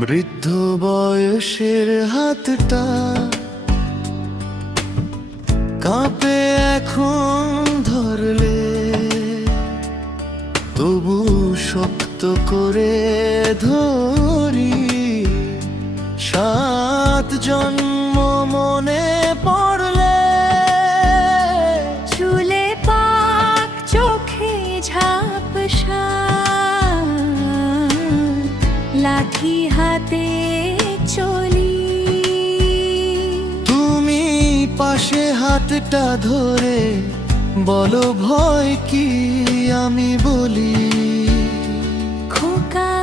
বৃদ্ধ বয়সের হাতটা কাঁপে এখন ধরলে, তবু শক্ত করে ধরি। 7 জন্ম মনে পড়লে, চুলে পাক চোখে ঝাপসা, লাঠি হাতে চলি। তুমি পাশে হাতটা ধরে বলো ভয় কি আমি বলি। খোকা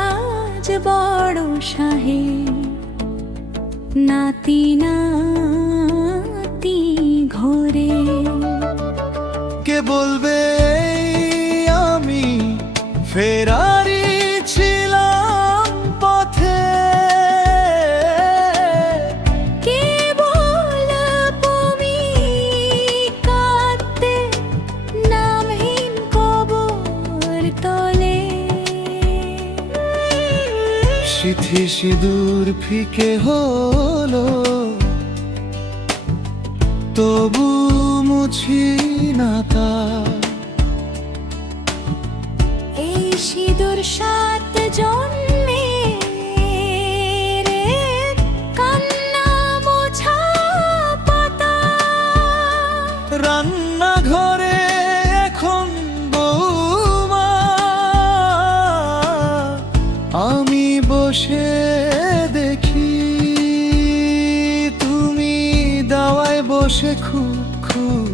আজ বড় সাহেব, নাতি নাতি ঘরে। কে বলবে আমি ফেরারি ছিলাম পথে, কে বলবি কাঁদতে নামহীন কবর তলে। সিথি সিঁদুর ফিকে হলো, তবু মুছি না তা। এই সিঁদুর 7 জন্মের কান্না মোছা পাতা। রান্নাঘরে এখন বৌমা, আমি বসে দেখি। তুমি দাওয়ায় বসে খুব খুব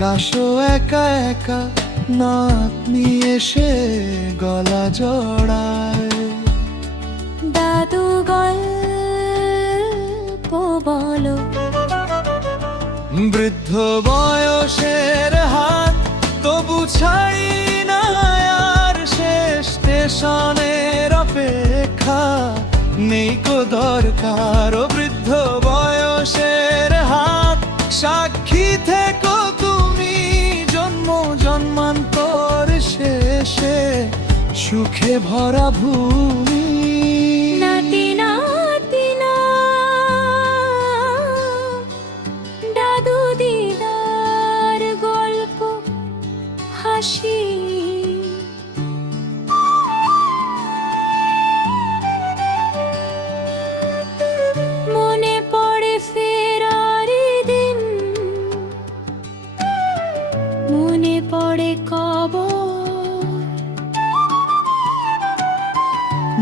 কাশো একা একা, নাক নিয়ে এসে গলা জড়ায়। দাদু গল্প বলো, বৃদ্ধ বয়সের হাত তবু ছাড়ি না আর। শেষ স্টেশনের অপেক্ষা নেই কো দরকার। ও বৃদ্ধ বয়সের হাত, সাক্ষী থেকো তুমি জন্ম জন্মান্তর শেষে, সুখে ভরা ভূমি। নাতি নাতি না দাদু দিদার গল্প হাসি। মনে পড়ে ফেরারি দিন, মনে পড়ে কবর।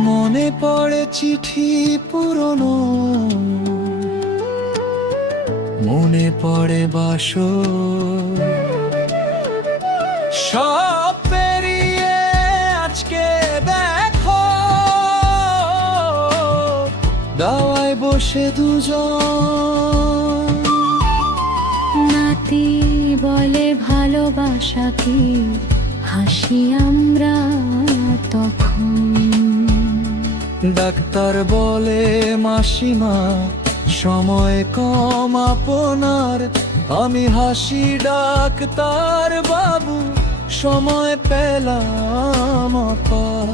মনে পড়ে চিঠি পুরনো, মনে পড়ে বাসর। সব পেরিয়ে আজকে দেখো, দাওয়ায় বসে দুজন। নাতি বলে ভালোবাসা কি, হাসি আমরা তখন। ডাক্তার বলে মাসিমা সময় কম আপনার। আমি হাসি ডাক্তার বাবু, সময় পেলাম অপার।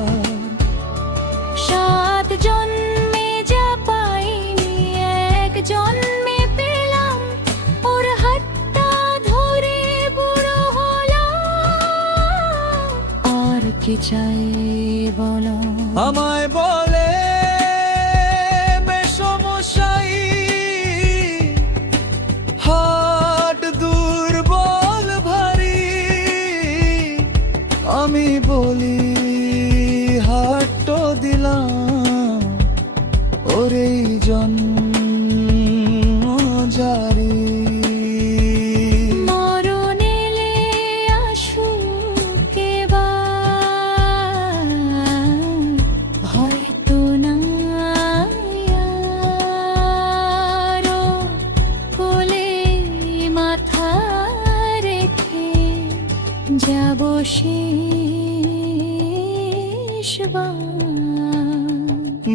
7 জন্মে যা পাইনি 1 জন্মে পেলাম, ওর হাতটা ধরে বুড়ো হলাম। আর কি চাই বলো, আমায় বলে মেসমশাই, হাট দুর্বল ভারী। আমি বলি হাট দিলাম, ওরে জন্ম জারি। মরণ এলে আসুক এবার, হয়তো না আর। কোলে মাথা রেখে যাব শেষবার।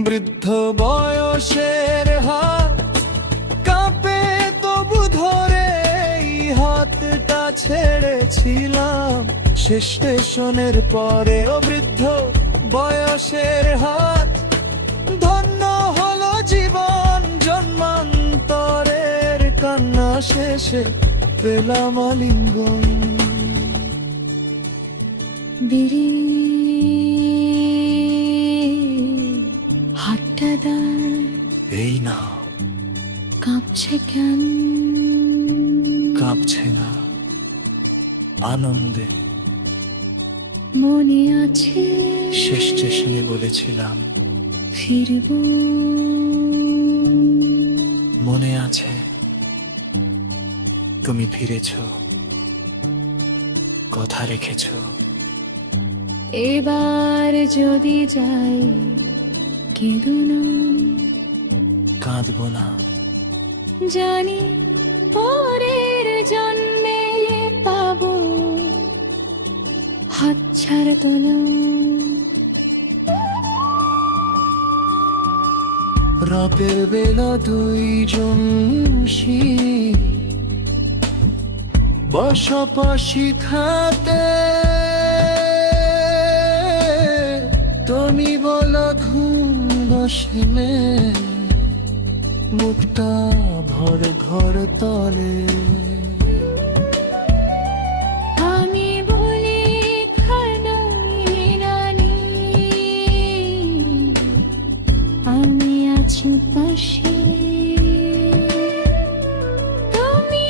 বৃদ্ধ বয়সের হাত কাঁপে তবু ধরে। এই হাতটা ছেড়েছিলাম শেষ স্টেশনের পরে। ও বৃদ্ধ বয়সের হাত শেষে পেলাম আলিঙ্গন। বিড়ি হাতটা দাও, এই না, কাঁপছে কেন? কাঁপছে না, আনন্দে। মনে আছে শেষ স্টেশনে বলেছিলাম ফিরব, মনে আছে তুমি ফিরেছ, কথা রেখেছ। এবার যদি যাই কেঁদো না, কাঁদব না, জানি পরের জন্মে পাবো হাত ছাড় তোলা। রাতের বেলা দুইজন পাশাপাশি খাতে, তুমি বলো ঘুম বসলে মুখটা ভর ঘর তলে। আমি বলি খানাই রানী, আমি আছি পাশে। তুমি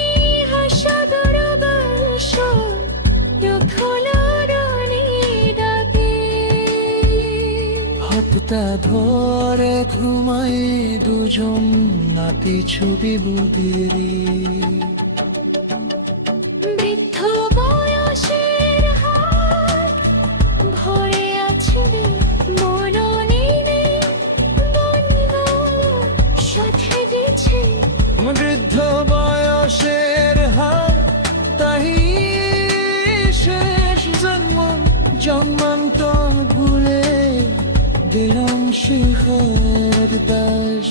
হাসা দরবাস খোলা রানী ডাকে, হাতটা ধরে ঘুমাই দুজন নাতি ছবি বুদেরি। বৃদ্ধ বয়সের হাত ভরে আছে মরণীরে, বন্ধু সাথে দিচ্ছে বৃদ্ধ বয়সের হাত, তাই শেষ জন্ম জন্মান্তর ভুলে দিলাম শিখর দাস।